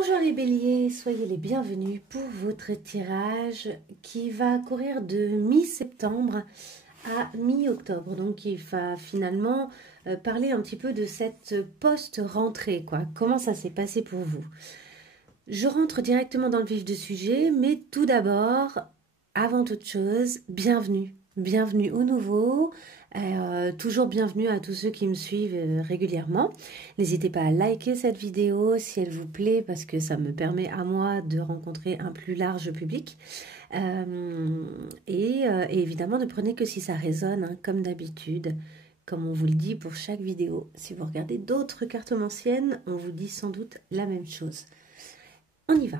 Bonjour les béliers, soyez les bienvenus pour votre tirage qui va courir de mi-septembre à mi-octobre. Donc il va finalement parler un petit peu de cette post-rentrée, quoi. Comment ça s'est passé pour vous? Je rentre directement dans le vif du sujet, mais tout d'abord, avant toute chose, bienvenue. Bienvenue au nouveau, toujours bienvenue à tous ceux qui me suivent régulièrement. N'hésitez pas à liker cette vidéo si elle vous plaît parce que ça me permet à moi de rencontrer un plus large public. Et évidemment, ne prenez que si ça résonne, hein, comme d'habitude. Comme on vous le dit pour chaque vidéo. Si vous regardez d'autres cartomanciennes, on vous dit sans doute la même chose. On y va.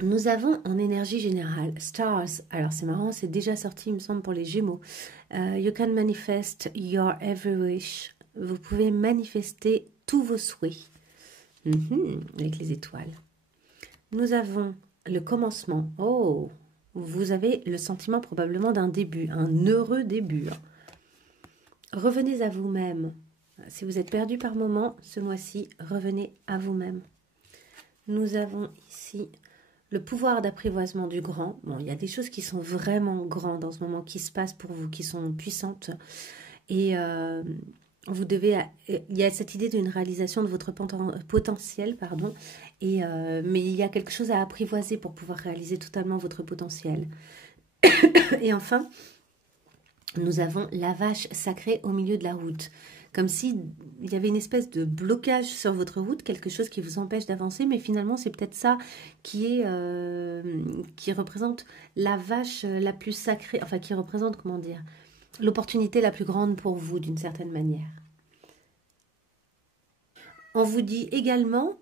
Nous avons en énergie générale Stars. Alors c'est marrant, c'est déjà sorti, il me semble, pour les Gémeaux. You can manifest your every wish. Vous pouvez manifester tous vos souhaits. Avec les étoiles. Nous avons le commencement. Oh, vous avez le sentiment probablement d'un début, un heureux début. Revenez à vous-même. Si vous êtes perdu par moment, ce mois-ci, revenez à vous-même. Nous avons ici le pouvoir d'apprivoisement du grand. Bon, il y a des choses qui sont vraiment grandes en ce moment, qui se passent pour vous, qui sont puissantes. Et vous devez... Il y a cette idée d'une réalisation de votre potentiel, pardon. Mais il y a quelque chose à apprivoiser pour pouvoir réaliser totalement votre potentiel. Et enfin, nous avons la vache sacrée au milieu de la route. Comme s'il y avait une espèce de blocage sur votre route, quelque chose qui vous empêche d'avancer, mais finalement c'est peut-être ça qui représente la vache la plus sacrée, enfin qui représente, comment dire, l'opportunité la plus grande pour vous d'une certaine manière. On vous dit également...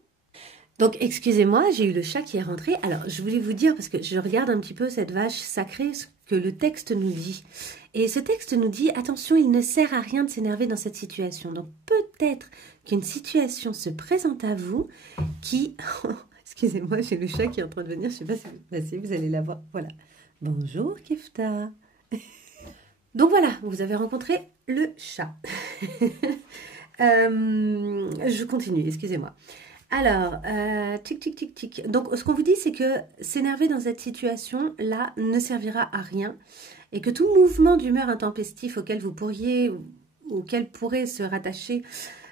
Donc, excusez-moi, j'ai eu le chat qui est rentré. Alors, je voulais vous dire, parce que je regarde un petit peu cette vache sacrée, ce que le texte nous dit. Et ce texte nous dit, attention, il ne sert à rien de s'énerver dans cette situation. Donc, peut-être qu'une situation se présente à vous qui... Excusez-moi, j'ai le chat qui est en train de venir. Je ne sais pas si vous allez la voir. Voilà. Bonjour, Kefta. Donc, voilà, vous avez rencontré le chat. Je continue, excusez-moi. Alors, tic. Donc, ce qu'on vous dit, c'est que s'énerver dans cette situation-là ne servira à rien et que tout mouvement d'humeur intempestif auquel pourrait se rattacher,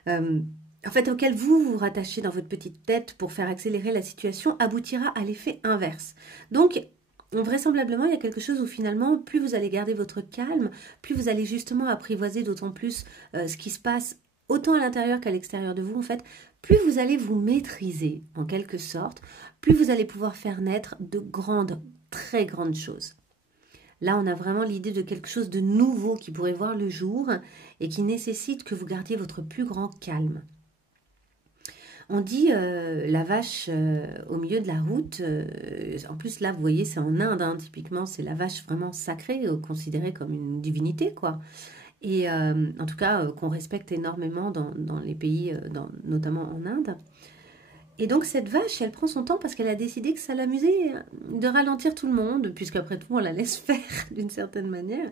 auquel vous vous rattachez dans votre petite tête pour faire accélérer la situation, aboutira à l'effet inverse. Donc, vraisemblablement, il y a quelque chose où finalement, plus vous allez garder votre calme, plus vous allez justement apprivoiser d'autant plus ce qui se passe autant à l'intérieur qu'à l'extérieur de vous, en fait, plus vous allez vous maîtriser, en quelque sorte, plus vous allez pouvoir faire naître de grandes, très grandes choses. Là, on a vraiment l'idée de quelque chose de nouveau qui pourrait voir le jour et qui nécessite que vous gardiez votre plus grand calme. On dit la vache au milieu de la route. En plus, là, vous voyez, c'est en Inde, hein, typiquement, c'est la vache vraiment sacrée, considérée comme une divinité, quoi. Et en tout cas, qu'on respecte énormément dans les pays, notamment en Inde. Et donc, cette vache, elle prend son temps parce qu'elle a décidé que ça l'amusait de ralentir tout le monde, puisqu'après tout, on la laisse faire d'une certaine manière.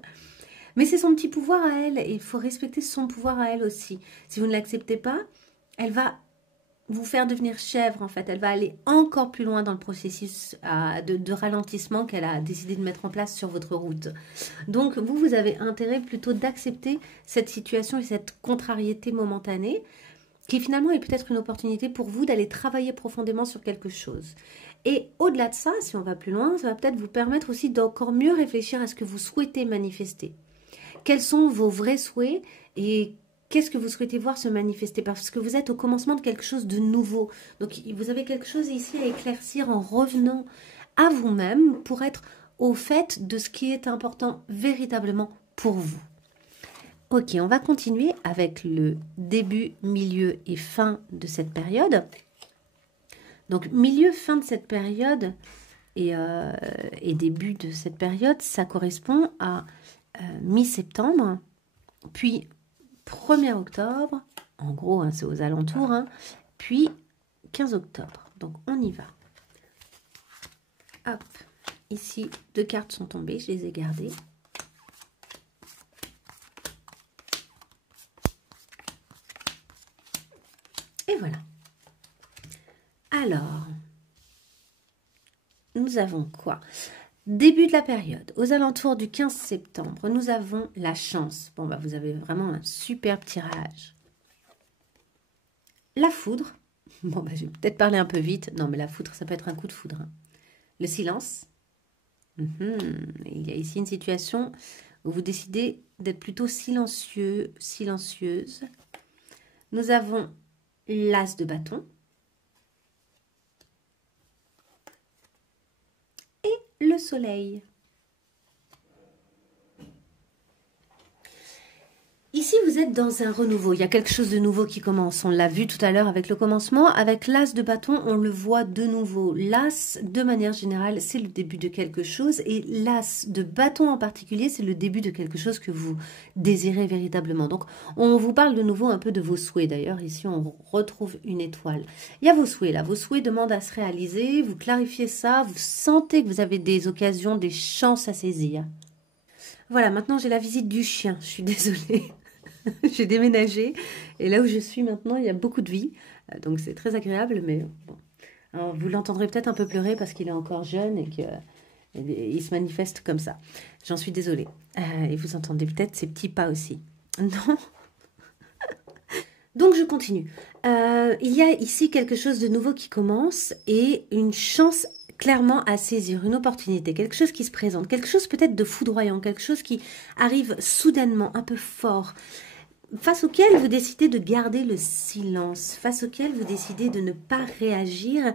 Mais c'est son petit pouvoir à elle, et il faut respecter son pouvoir à elle aussi. Si vous ne l'acceptez pas, elle va vous faire devenir chèvre, en fait. Elle va aller encore plus loin dans le processus de ralentissement qu'elle a décidé de mettre en place sur votre route. Donc, vous avez intérêt plutôt d'accepter cette situation et cette contrariété momentanée, qui finalement est peut-être une opportunité pour vous d'aller travailler profondément sur quelque chose. Et au-delà de ça, si on va plus loin, ça va peut-être vous permettre aussi d'encore mieux réfléchir à ce que vous souhaitez manifester. Quels sont vos vrais souhaits et qu'est-ce que vous souhaitez voir se manifester? Parce que vous êtes au commencement de quelque chose de nouveau. Donc, vous avez quelque chose ici à éclaircir en revenant à vous-même pour être au fait de ce qui est important véritablement pour vous. Ok, on va continuer avec le début, milieu et fin de cette période. Donc, milieu, fin de cette période et début de cette période, ça correspond à mi-septembre, puis 1er octobre, en gros, hein, c'est aux alentours, hein, puis 15 octobre. Donc, on y va. Hop, ici, 2 cartes sont tombées, je les ai gardées. Et voilà. Alors, nous avons quoi? Début de la période, aux alentours du 15 septembre, nous avons la chance. Bon, bah, vous avez vraiment un superbe tirage. La foudre. Bon, bah, je vais peut-être parler un peu vite. Non, mais la foudre, ça peut être un coup de foudre, hein. Le silence. Il y a ici une situation où vous décidez d'être plutôt silencieux, silencieuse. Nous avons l'as de bâton. Le soleil. Ici, vous êtes dans un renouveau. Il y a quelque chose de nouveau qui commence. On l'a vu tout à l'heure avec le commencement. Avec l'as de bâton, on le voit de nouveau. L'as, de manière générale, c'est le début de quelque chose. Et l'as de bâton en particulier, c'est le début de quelque chose que vous désirez véritablement. Donc, on vous parle de nouveau un peu de vos souhaits. D'ailleurs, ici, on retrouve une étoile. Il y a vos souhaits là. Vos souhaits demandent à se réaliser. Vous clarifiez ça. Vous sentez que vous avez des occasions, des chances à saisir. Voilà, maintenant j'ai la visite du chien. Je suis désolée. J'ai déménagé et là où je suis maintenant, il y a beaucoup de vie. Donc c'est très agréable, mais bon. Alors, vous l'entendrez peut-être un peu pleurer parce qu'il est encore jeune et qu'il se manifeste comme ça. J'en suis désolée. Et vous entendez peut-être ses petits pas aussi. Non. Donc je continue. Il y a ici quelque chose de nouveau qui commence et une chance clairement à saisir, une opportunité, quelque chose qui se présente, quelque chose peut-être de foudroyant, quelque chose qui arrive soudainement, un peu fort, face auquel vous décidez de garder le silence, face auquel vous décidez de ne pas réagir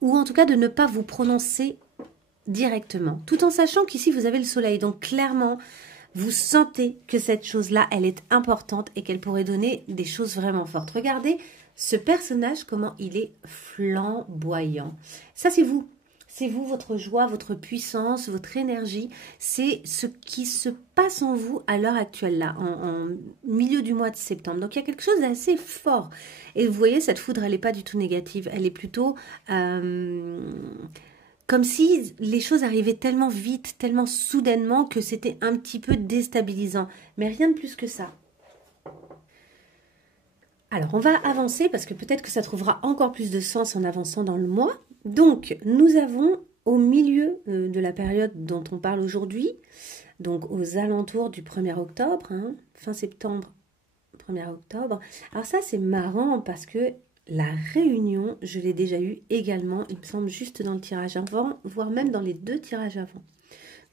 ou en tout cas de ne pas vous prononcer directement, tout en sachant qu'ici vous avez le soleil. Donc clairement, vous sentez que cette chose-là, elle est importante et qu'elle pourrait donner des choses vraiment fortes. Regardez ce personnage, comment il est flamboyant. Ça, c'est vous. C'est vous, votre joie, votre puissance, votre énergie. C'est ce qui se passe en vous à l'heure actuelle, là, en milieu du mois de septembre. Donc, il y a quelque chose d'assez fort. Et vous voyez, cette foudre, elle n'est pas du tout négative. Elle est plutôt comme si les choses arrivaient tellement vite, tellement soudainement que c'était un petit peu déstabilisant. Mais rien de plus que ça. Alors, on va avancer parce que peut-être que ça trouvera encore plus de sens en avançant dans le mois. Donc, nous avons au milieu de la période dont on parle aujourd'hui, donc aux alentours du 1er octobre, hein, fin septembre, 1er octobre. Alors ça, c'est marrant parce que la réunion, je l'ai déjà eue également, il me semble juste dans le tirage avant, voire même dans les 2 tirages avant.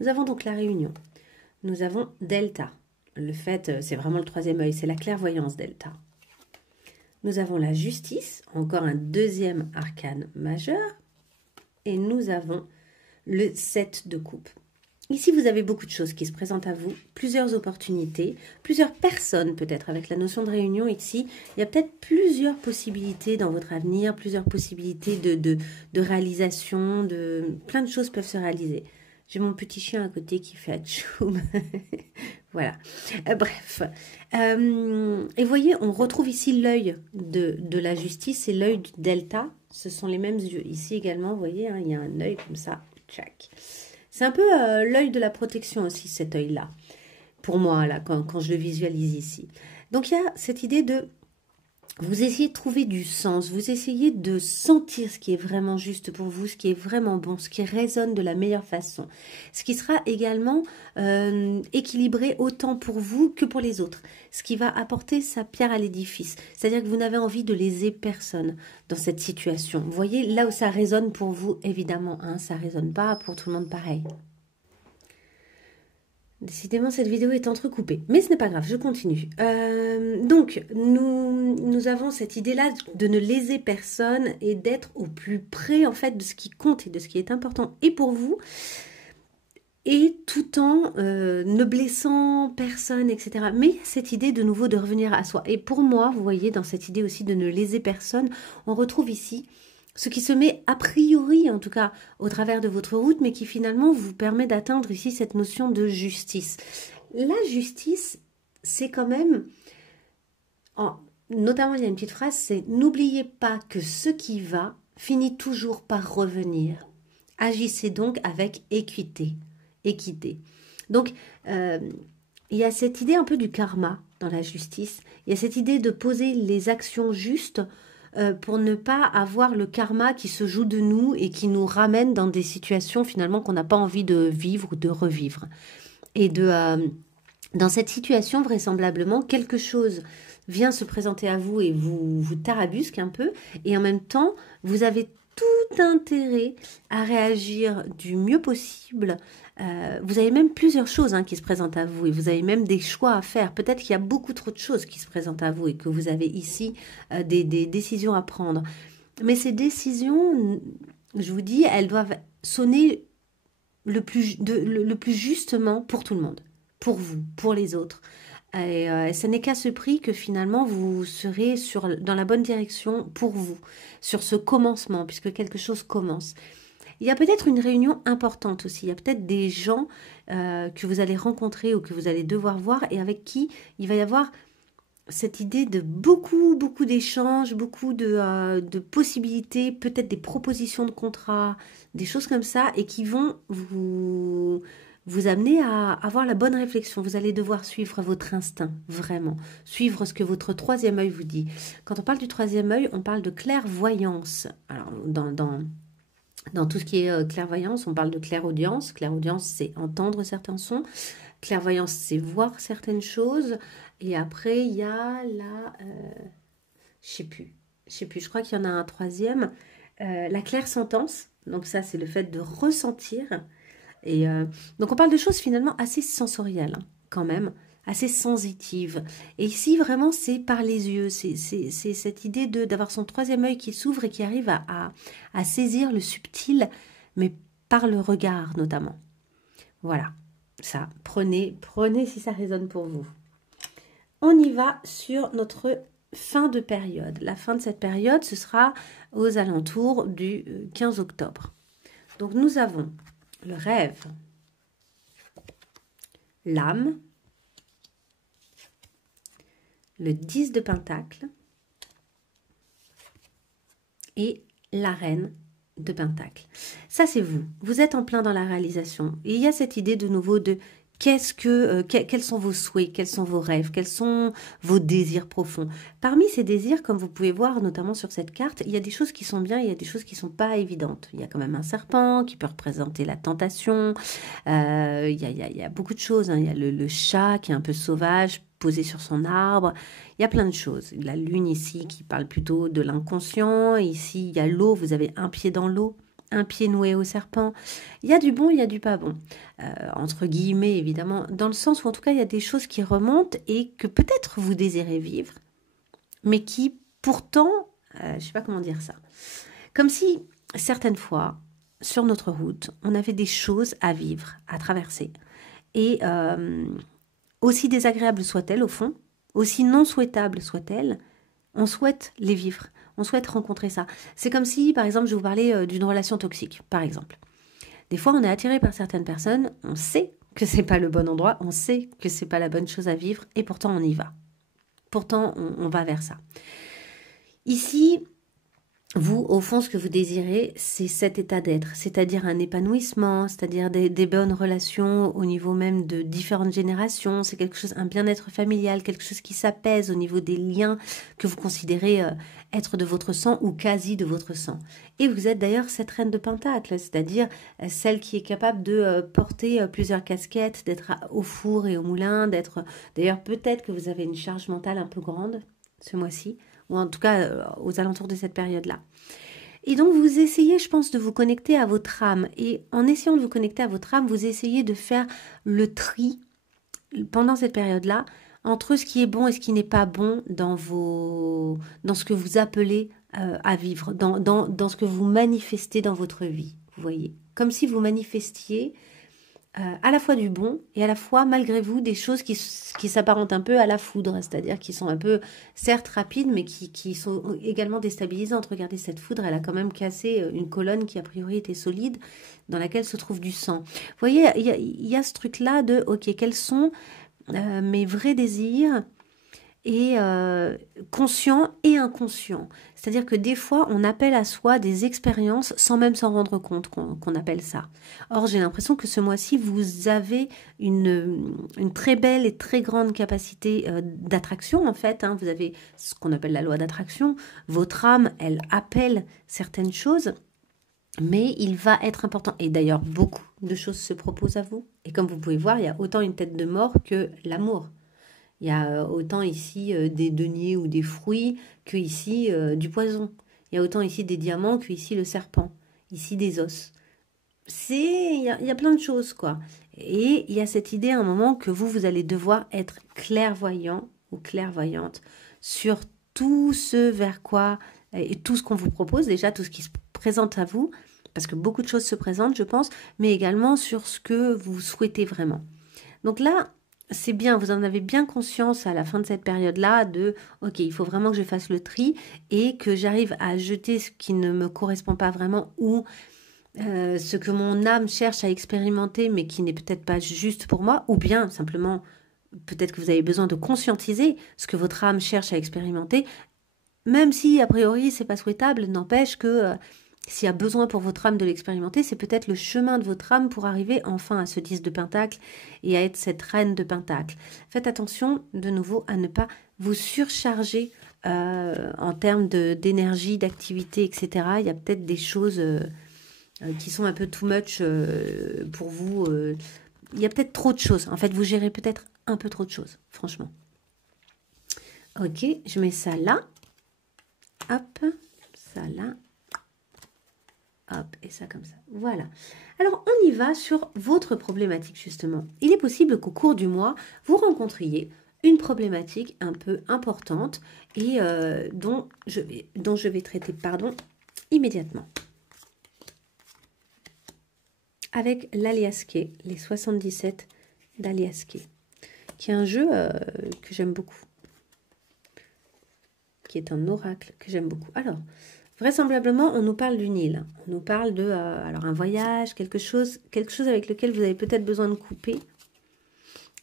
Nous avons donc la réunion. Nous avons Delta. Le fait, c'est vraiment le 3e œil, c'est la clairvoyance Delta. Nous avons la justice, encore un 2e arcane majeur. Et nous avons le 7 de coupe. Ici, vous avez beaucoup de choses qui se présentent à vous, plusieurs opportunités, plusieurs personnes peut-être. Avec la notion de réunion ici, il y a peut-être plusieurs possibilités dans votre avenir, plusieurs possibilités de réalisation, plein de choses peuvent se réaliser. J'ai mon petit chien à côté qui fait atchoum. Voilà. Bref. Et vous voyez, on retrouve ici l'œil de la justice et l'œil du delta. Ce sont les mêmes yeux. Ici également, vous voyez, hein, il y a un œil comme ça. Tchac. C'est un peu l'œil de la protection aussi, cet œil-là. Pour moi, là, quand je le visualise ici. Donc, il y a cette idée de... Vous essayez de trouver du sens, vous essayez de sentir ce qui est vraiment juste pour vous, ce qui est vraiment bon, ce qui résonne de la meilleure façon. Ce qui sera également équilibré autant pour vous que pour les autres. Ce qui va apporter sa pierre à l'édifice. C'est-à-dire que vous n'avez envie de léser personne dans cette situation. Vous voyez, là où ça résonne pour vous, évidemment, hein, ça ne résonne pas pour tout le monde pareil. Décidément, cette vidéo est entrecoupée. Mais ce n'est pas grave, je continue. Donc, nous avons cette idée-là de ne léser personne et d'être au plus près, en fait, de ce qui compte et de ce qui est important et pour vous. Et tout en ne blessant personne, etc. Mais il y a cette idée de nouveau de revenir à soi. Et pour moi, vous voyez, dans cette idée aussi de ne léser personne, on retrouve ici ce qui se met a priori, en tout cas, au travers de votre route, mais qui finalement vous permet d'atteindre ici cette notion de justice. La justice, c'est quand même, notamment il y a une petite phrase, c'est « N'oubliez pas que ce qui va finit toujours par revenir. Agissez donc avec équité. » Donc, il y a cette idée un peu du karma dans la justice. Il y a cette idée de poser les actions justes pour ne pas avoir le karma qui se joue de nous et qui nous ramène dans des situations finalement qu'on n'a pas envie de vivre ou de revivre. Et dans cette situation, vraisemblablement, quelque chose vient se présenter à vous et vous tarabusque un peu. Et en même temps, vous avez tout intérêt à réagir du mieux possible. Vous avez même plusieurs choses qui se présentent à vous et vous avez même des choix à faire. Peut-être qu'il y a beaucoup trop de choses qui se présentent à vous et que vous avez ici des décisions à prendre. Mais ces décisions, je vous dis, elles doivent sonner le plus justement pour tout le monde, pour vous, pour les autres. Et ce n'est qu'à ce prix que finalement vous serez dans la bonne direction pour vous, sur ce commencement, puisque quelque chose commence. Il y a peut-être une réunion importante aussi, il y a peut-être des gens que vous allez rencontrer ou que vous allez devoir voir et avec qui il va y avoir cette idée de beaucoup d'échanges, beaucoup de possibilités, peut-être des propositions de contrats, des choses comme ça, et qui vont vous amener à avoir la bonne réflexion. Vous allez devoir suivre votre instinct, vraiment. Suivre ce que votre troisième œil vous dit. Quand on parle du troisième œil, on parle de clairvoyance. Alors, dans tout ce qui est clairvoyance, on parle de clairaudience. Clairaudience, c'est entendre certains sons. Clairvoyance, c'est voir certaines choses. Et après, il y a je sais plus, je crois qu'il y en a un troisième. La clairsentence. Donc ça, c'est le fait de ressentir. Et donc on parle de choses finalement assez sensorielles, quand même, assez sensitives. Et ici, vraiment, c'est par les yeux. C'est cette idée d'avoir son troisième œil qui s'ouvre et qui arrive à saisir le subtil, mais par le regard notamment. Voilà, ça, prenez si ça résonne pour vous. On y va sur notre fin de période. La fin de cette période, ce sera aux alentours du 15 octobre. Donc nous avons le rêve, l'âme, le 10 de Pentacle et la reine de Pentacle. Ça, c'est vous. Vous êtes en plein dans la réalisation. Et il y a cette idée de nouveau de quels sont vos souhaits, quels sont vos rêves, quels sont vos désirs profonds. Parmi ces désirs, comme vous pouvez voir notamment sur cette carte, il y a des choses qui sont bien, il y a des choses qui ne sont pas évidentes. Il y a quand même un serpent qui peut représenter la tentation, il y a beaucoup de choses. Il y a le chat qui est un peu sauvage, posé sur son arbre. Il y a plein de choses. La lune ici qui parle plutôt de l'inconscient. Ici, il y a l'eau, vous avez un pied dans l'eau, un pied noué au serpent. Il y a du bon, il y a du pas bon. Entre guillemets, évidemment, dans le sens où en tout cas, il y a des choses qui remontent et que peut-être vous désirez vivre, mais qui pourtant, je ne sais pas comment dire ça, comme si certaines fois, sur notre route, on avait des choses à vivre, à traverser. Et aussi désagréables soient-elles au fond, aussi non souhaitables soient-elles, on souhaite les vivre. On souhaite rencontrer ça. C'est comme si, par exemple, je vous parlais d'une relation toxique, par exemple. Des fois, on est attiré par certaines personnes, on sait que c'est pas le bon endroit, on sait que c'est pas la bonne chose à vivre, et pourtant on y va. Pourtant, on va vers ça. Ici, vous, au fond, ce que vous désirez, c'est cet état d'être, c'est-à-dire un épanouissement, c'est-à-dire des bonnes relations au niveau même de différentes générations, c'est quelque chose, un bien-être familial, quelque chose qui s'apaise au niveau des liens que vous considérez être de votre sang ou quasi de votre sang. Et vous êtes d'ailleurs cette reine de Pentacle, c'est-à-dire celle qui est capable de porter plusieurs casquettes, d'être au four et au moulin, d'être... D'ailleurs, peut-être que vous avez une charge mentale un peu grande ce mois-ci, ou en tout cas aux alentours de cette période-là. Et donc vous essayez, je pense, de vous connecter à votre âme. Et en essayant de vous connecter à votre âme, vous essayez de faire le tri pendant cette période-là entre ce qui est bon et ce qui n'est pas bon dans ce que vous appelez à vivre, dans ce que vous manifestez dans votre vie. Vous voyez, comme si vous manifestiez à la fois du bon et à la fois, malgré vous, des choses qui s'apparentent un peu à la foudre, c'est-à-dire qui sont un peu, certes rapides, mais qui sont également déstabilisantes. Regardez, cette foudre, elle a quand même cassé une colonne qui a priori était solide, dans laquelle se trouve du sang. Vous voyez, il y a ce truc-là de, ok, quels sont mes vrais désirs et conscient et inconscient. C'est-à-dire que des fois, on appelle à soi des expériences sans même s'en rendre compte qu'on appelle ça. Or, j'ai l'impression que ce mois-ci, vous avez une très belle et très grande capacité d'attraction, en fait. Hein. Vous avez ce qu'on appelle la loi d'attraction. Votre âme, elle appelle certaines choses. Mais il va être important, et d'ailleurs beaucoup de choses se proposent à vous. Et comme vous pouvez voir, il y a autant une tête de mort que l'amour. Il y a autant ici des deniers ou des fruits que ici du poison. Il y a autant ici des diamants que ici le serpent. Ici des os. Il y a plein de choses, quoi. Et il y a cette idée à un moment que vous allez devoir être clairvoyant ou clairvoyante sur tout ce vers quoi, et tout ce qu'on vous propose, déjà tout ce qui se présente à vous, parce que beaucoup de choses se présentent, je pense, mais également sur ce que vous souhaitez vraiment. Donc là, c'est bien, vous en avez bien conscience à la fin de cette période-là de « Ok, il faut vraiment que je fasse le tri et que j'arrive à jeter ce qui ne me correspond pas vraiment ou ce que mon âme cherche à expérimenter mais qui n'est peut-être pas juste pour moi, ou bien simplement peut-être que vous avez besoin de conscientiser ce que votre âme cherche à expérimenter, même si a priori c'est pas souhaitable, n'empêche que s'il y a besoin pour votre âme de l'expérimenter, c'est peut-être le chemin de votre âme pour arriver enfin à ce 10 de Pentacle et à être cette reine de Pentacle. Faites attention de nouveau à ne pas vous surcharger en termes d'énergie, d'activité, etc. Il y a peut-être des choses qui sont un peu too much pour vous. Il y a peut-être trop de choses. En fait, vous gérez peut-être un peu trop de choses, franchement. Ok, je mets ça là. Hop, ça là. Hop, et ça comme ça. Voilà. Alors, on y va sur votre problématique, justement. Il est possible qu'au cours du mois, vous rencontriez une problématique un peu importante et dont je vais traiter, immédiatement. Avec l'Alias Key, les 77 d'Alias Key, qui est un jeu que j'aime beaucoup, qui est un oracle que j'aime beaucoup. Alors, vraisemblablement, on nous parle d'une île. On nous parle de alors un voyage, quelque chose avec lequel vous avez peut-être besoin de couper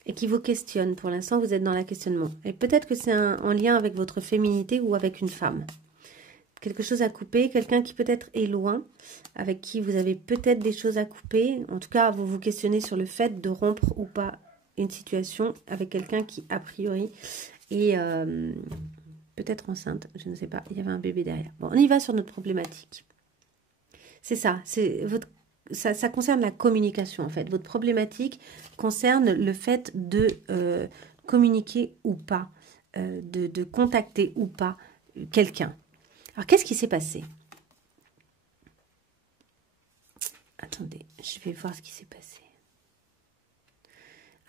et qui vous questionne. Pour l'instant, vous êtes dans le questionnement. Et peut-être que c'est en lien avec votre féminité ou avec une femme. Quelque chose à couper, quelqu'un qui peut-être est loin, avec qui vous avez peut-être des choses à couper. En tout cas, vous vous questionnez sur le fait de rompre ou pas une situation avec quelqu'un qui, a priori, est... peut-être enceinte, je ne sais pas, il y avait un bébé derrière. Bon, on y va sur notre problématique. C'est ça, ça concerne la communication en fait. Votre problématique concerne le fait de communiquer ou pas, de contacter ou pas quelqu'un. Alors, qu'est-ce qui s'est passé? Attendez, je vais voir ce qui s'est passé.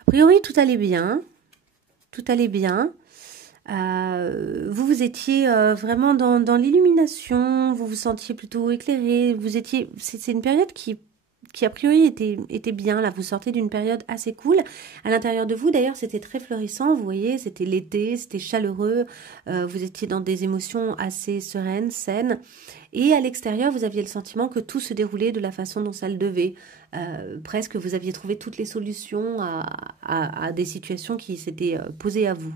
A priori, tout allait bien. Tout allait bien. Vous étiez vraiment dans l'illumination, vous vous sentiez plutôt éclairé, c'est une période qui a priori était bien, là, vous sortez d'une période assez cool. À l'intérieur de vous, d'ailleurs, c'était très fleurissant, vous voyez, c'était l'été, c'était chaleureux, vous étiez dans des émotions assez sereines, saines, et à l'extérieur, vous aviez le sentiment que tout se déroulait de la façon dont ça le devait. Presque, vous aviez trouvé toutes les solutions à des situations qui s'étaient posées à vous.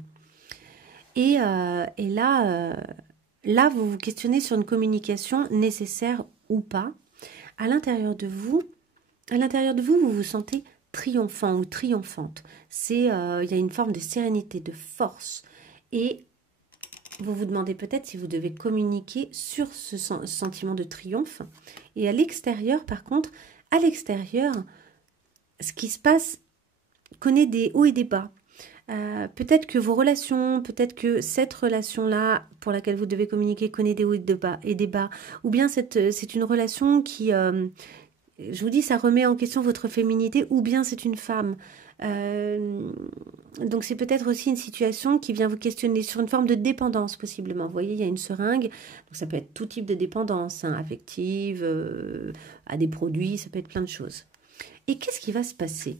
Et là, vous vous questionnez sur une communication nécessaire ou pas. À l'intérieur de vous, vous vous sentez triomphant ou triomphante. Il y a une forme de sérénité, de force. Et vous vous demandez peut-être si vous devez communiquer sur ce sentiment de triomphe. Et à l'extérieur, par contre, ce qui se passe connaît des hauts et des bas. Peut-être que vos relations, peut-être que cette relation-là pour laquelle vous devez communiquer connaît des hauts et des bas, ou bien c'est une relation qui, je vous dis, ça remet en question votre féminité, ou bien c'est une femme. Donc c'est peut-être aussi une situation qui vient vous questionner sur une forme de dépendance possiblement. Vous voyez, il y a une seringue, donc ça peut être tout type de dépendance, hein, affective, à des produits, ça peut être plein de choses. Et qu'est-ce qui va se passer ?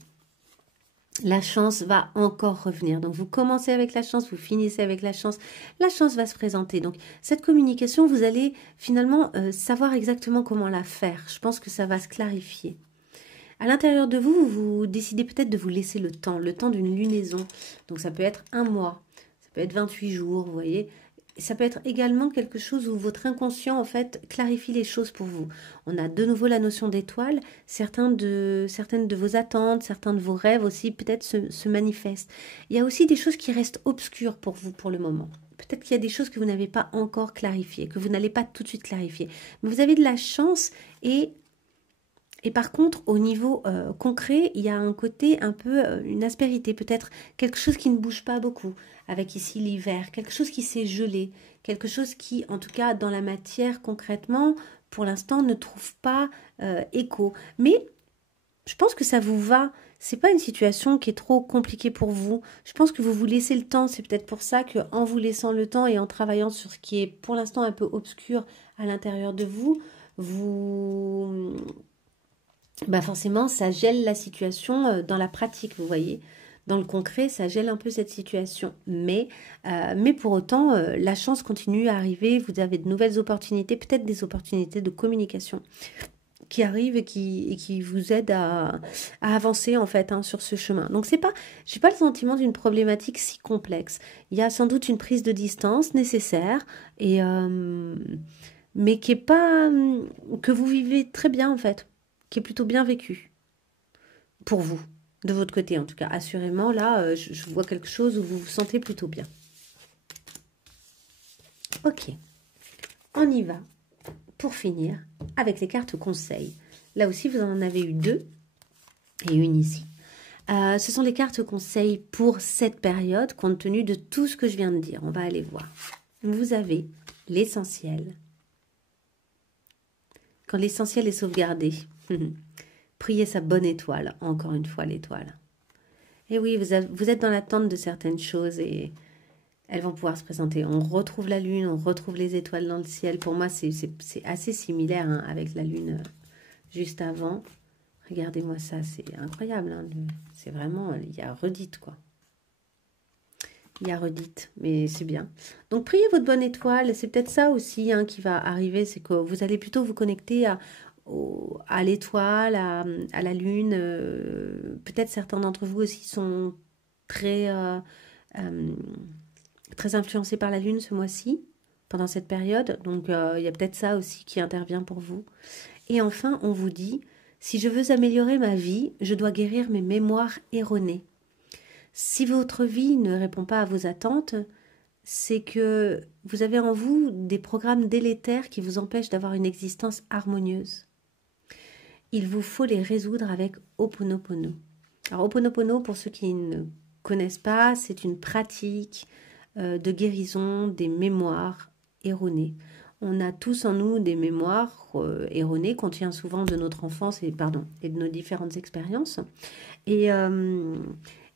La chance va encore revenir. Donc, vous commencez avec la chance, vous finissez avec la chance. La chance va se présenter. Donc, cette communication, vous allez finalement savoir exactement comment la faire. Je pense que ça va se clarifier. À l'intérieur de vous, vous décidez peut-être de vous laisser le temps d'une lunaison. Donc, ça peut être un mois, ça peut peut être 28 jours, vous voyez. Ça peut être également quelque chose où votre inconscient, en fait, clarifie les choses pour vous. On a de nouveau la notion d'étoile. Certaines de vos attentes, certains de vos rêves aussi, peut-être se manifestent. Il y a aussi des choses qui restent obscures pour vous pour le moment. Peut-être qu'il y a des choses que vous n'avez pas encore clarifiées, que vous n'allez pas tout de suite clarifier. Mais vous avez de la chance et par contre, au niveau concret, il y a un côté un peu, une aspérité, peut-être quelque chose qui ne bouge pas beaucoup, avec ici l'hiver, quelque chose qui s'est gelé, quelque chose qui, en tout cas, dans la matière, concrètement, pour l'instant, ne trouve pas écho. Mais je pense que ça vous va. C'est pas une situation qui est trop compliquée pour vous. Je pense que vous vous laissez le temps. C'est peut-être pour ça qu'en vous laissant le temps et en travaillant sur ce qui est pour l'instant un peu obscur à l'intérieur de vous, bah forcément, ça gèle la situation dans la pratique, vous voyez. Dans le concret, ça gèle un peu cette situation. Mais pour autant, la chance continue à arriver. Vous avez de nouvelles opportunités, peut-être des opportunités de communication qui arrivent et qui vous aident à avancer en fait sur ce chemin. Donc j'ai pas le sentiment d'une problématique si complexe. Il y a sans doute une prise de distance nécessaire et mais qui est pas que vous vivez très bien en fait, qui est plutôt bien vécu pour vous, de votre côté en tout cas. Assurément, là, je vois quelque chose où vous vous sentez plutôt bien. Ok, on y va pour finir avec les cartes conseils. Là aussi, vous en avez eu 2 et une ici. Ce sont les cartes conseils pour cette période, compte tenu de tout ce que je viens de dire. On va aller voir. Vous avez l'essentiel. Quand l'essentiel est sauvegardé, priez sa bonne étoile, encore une fois l'étoile. Et oui, vous êtes dans l'attente de certaines choses et elles vont pouvoir se présenter. On retrouve la lune, on retrouve les étoiles dans le ciel. Pour moi, c'est assez similaire avec la lune juste avant. Regardez-moi ça, c'est incroyable. C'est vraiment, il y a redite quoi. Il y a redite, mais c'est bien. Donc, priez votre bonne étoile. C'est peut-être ça aussi qui va arriver. C'est que vous allez plutôt vous connecter à l'étoile, à la lune. Peut-être certains d'entre vous aussi sont très, très influencés par la lune ce mois-ci, pendant cette période. Donc, il y a peut-être ça aussi qui intervient pour vous. Et enfin, on vous dit, si je veux améliorer ma vie, je dois guérir mes mémoires erronées. Si votre vie ne répond pas à vos attentes, c'est que vous avez en vous des programmes délétères qui vous empêchent d'avoir une existence harmonieuse. Il vous faut les résoudre avec Ho'oponopono. Alors Ho'oponopono, pour ceux qui ne connaissent pas, c'est une pratique de guérison des mémoires erronées. On a tous en nous des mémoires erronées qu'on tient souvent de notre enfance et de nos différentes expériences.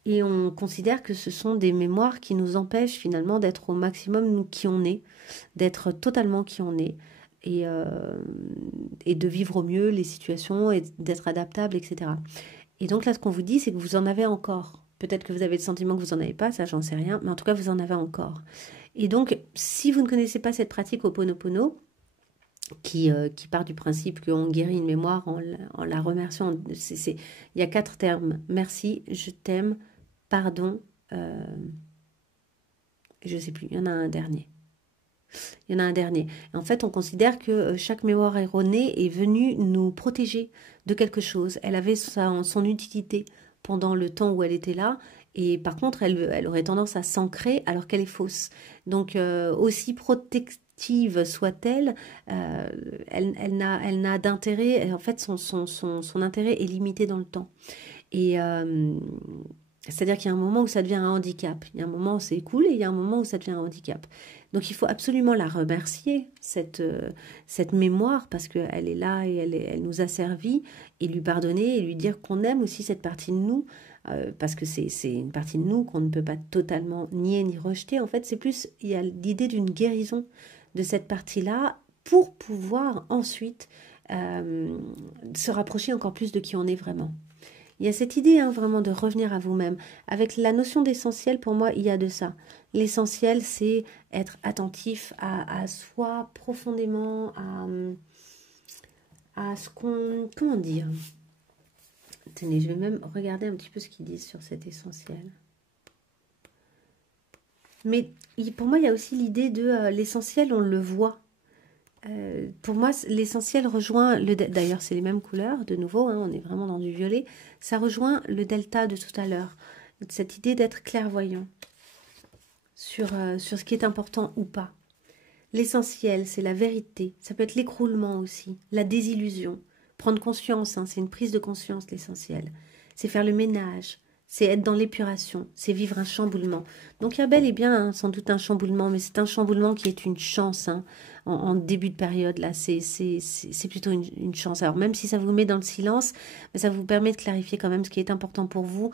Et on considère que ce sont des mémoires qui nous empêchent finalement d'être au maximum qui on est, d'être totalement qui on est, et de vivre au mieux les situations, et d'être adaptable, etc. Et donc là, ce qu'on vous dit, c'est que vous en avez encore. Peut-être que vous avez le sentiment que vous n'en avez pas, ça j'en sais rien, mais en tout cas, vous en avez encore. Et donc, si vous ne connaissez pas cette pratique Ho'oponopono, qui part du principe qu'on guérit une mémoire en la remerciant, il y a 4 termes. Merci, je t'aime, pardon, je ne sais plus, il y en a un dernier. Il y en a un dernier. En fait, on considère que chaque mémoire erronée est venue nous protéger de quelque chose. Elle avait son utilité pendant le temps où elle était là. Et par contre, elle aurait tendance à s'ancrer alors qu'elle est fausse. Donc, aussi protective soit-elle, elle n'a d'intérêt. En fait, son intérêt est limité dans le temps. Et c'est-à-dire qu'il y a un moment où ça devient un handicap. Il y a un moment où c'est cool et il y a un moment où ça devient un handicap. Donc il faut absolument la remercier, cette mémoire, parce qu'elle est là et elle nous a servi, et lui pardonner et lui dire qu'on aime aussi cette partie de nous, parce que c'est une partie de nous qu'on ne peut pas totalement nier ni rejeter. En fait, c'est plus, il y a l'idée d'une guérison de cette partie-là pour pouvoir ensuite se rapprocher encore plus de qui on est vraiment. Il y a cette idée vraiment de revenir à vous-même. Avec la notion d'essentiel, pour moi, il y a de ça. L'essentiel, c'est être attentif à soi profondément, à ce qu'on... Comment dire? Tenez, je vais même regarder un petit peu ce qu'ils disent sur cet essentiel. Mais pour moi, il y a aussi l'idée de l'essentiel, on le voit. Pour moi, l'essentiel rejoint d'ailleurs, c'est les mêmes couleurs, de nouveau, hein, on est vraiment dans du violet. Ça rejoint le delta de tout à l'heure. Cette idée d'être clairvoyant sur ce qui est important ou pas. L'essentiel, c'est la vérité. Ça peut être l'écroulement aussi, la désillusion. Prendre conscience, hein, c'est une prise de conscience, l'essentiel. C'est faire le ménage, c'est être dans l'épuration, c'est vivre un chamboulement. Donc il y a bel et bien hein, sans doute un chamboulement, mais c'est un chamboulement qui est une chance hein, en début de période. Là, c'est plutôt une chance. Alors même si ça vous met dans le silence, mais ça vous permet de clarifier quand même ce qui est important pour vous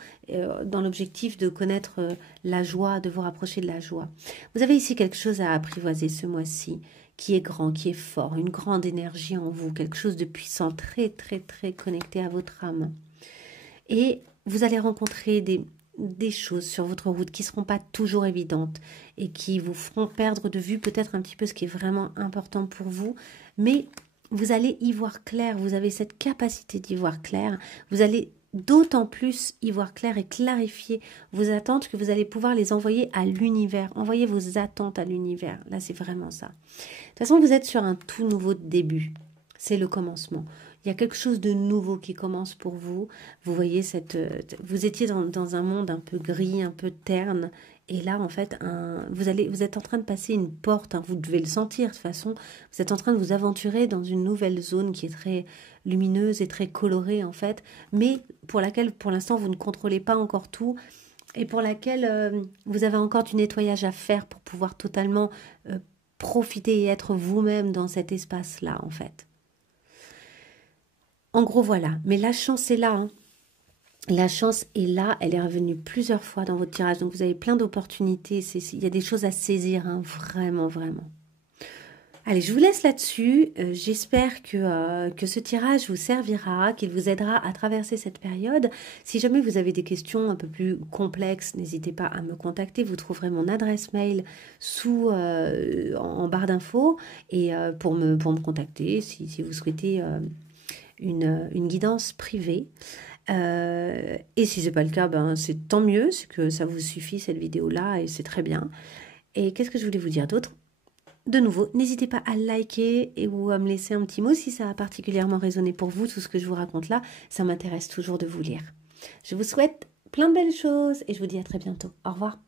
dans l'objectif de connaître la joie, de vous rapprocher de la joie. Vous avez ici quelque chose à apprivoiser ce mois-ci, qui est grand, qui est fort, une grande énergie en vous, quelque chose de puissant, très, très, très connecté à votre âme. Et vous allez rencontrer des choses sur votre route qui ne seront pas toujours évidentes et qui vous feront perdre de vue peut-être un petit peu ce qui est vraiment important pour vous, mais vous allez y voir clair, vous avez cette capacité d'y voir clair, vous allez d'autant plus y voir clair et clarifier vos attentes que vous allez pouvoir les envoyer à l'univers, envoyer vos attentes à l'univers, là c'est vraiment ça. De toute façon vous êtes sur un tout nouveau début, c'est le commencement. Il y a quelque chose de nouveau qui commence pour vous. Vous voyez, vous étiez dans un monde un peu gris, un peu terne. Et là, en fait, vous êtes en train de passer une porte. Hein, vous devez le sentir de toute façon. Vous êtes en train de vous aventurer dans une nouvelle zone qui est très lumineuse et très colorée, en fait. Mais pour laquelle, pour l'instant, vous ne contrôlez pas encore tout. Et pour laquelle vous avez encore du nettoyage à faire pour pouvoir totalement profiter et être vous-même dans cet espace-là, en fait. En gros, voilà. Mais la chance est là. Hein. La chance est là. Elle est revenue plusieurs fois dans votre tirage. Donc, vous avez plein d'opportunités. Il y a des choses à saisir. Hein. Vraiment, vraiment. Allez, je vous laisse là-dessus. J'espère que ce tirage vous servira, qu'il vous aidera à traverser cette période. Si jamais vous avez des questions un peu plus complexes, n'hésitez pas à me contacter. Vous trouverez mon adresse mail en barre d'infos et pour me contacter si vous souhaitez... une guidance privée. Et si ce n'est pas le cas, ben, c'est tant mieux, c'est que ça vous suffit cette vidéo-là et c'est très bien. Et qu'est-ce que je voulais vous dire d'autre? De nouveau, n'hésitez pas à liker ou à me laisser un petit mot si ça a particulièrement résonné pour vous, tout ce que je vous raconte là. Ça m'intéresse toujours de vous lire. Je vous souhaite plein de belles choses et je vous dis à très bientôt. Au revoir.